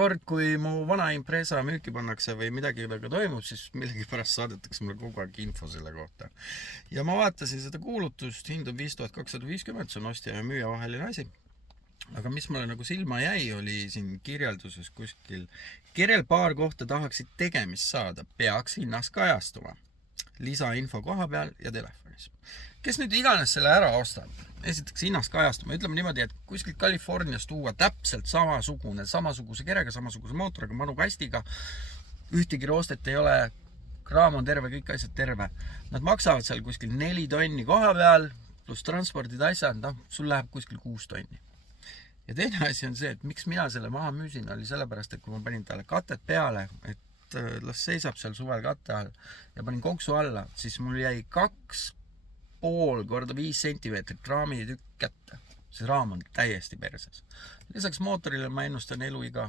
kord, kui mu vana Impreza müüki pannakse või midagi väga toimub, siis millegipärast saadetakse mulle kogu aeg info selle kohta. Ja ma vaatasin seda kuulutust, hind on 5250, see on ostja ja müüja vaheline asi. Aga mis mulle nagu silma jäi, oli siin kirjelduses kuskil, kellel paar kohta tahaksid tegemist saada, peaks hinnas kajastuma. Lisainfo koha peal ja telefonis. Kes nüüd iganes selle ära ostab, esiteks hinnas kajastuma, ütleme niimoodi, et kuskilt Californias tuua täpselt samasuguse kerega, samasuguse mootoriga, manukastiga, ühtegi roostet ei ole, kraam on terve, kõik asjad terve. Nad maksavad seal kuskil 4 tonni koha peal, pluss transpordid asjad, sul läheb kuskil 6 tonni. Ja teine asi on see, et miks mina selle maha müüsin, oli sellepärast, et kui ma panin talle katet peale, et las seisab seal suvel katte all ja panin konksu alla, siis mul jäi 2,5 korda 5 sentimeetrit raami tükk kätte. See raam on täiesti perses. Lisaks mootorile ma ennustan eluiga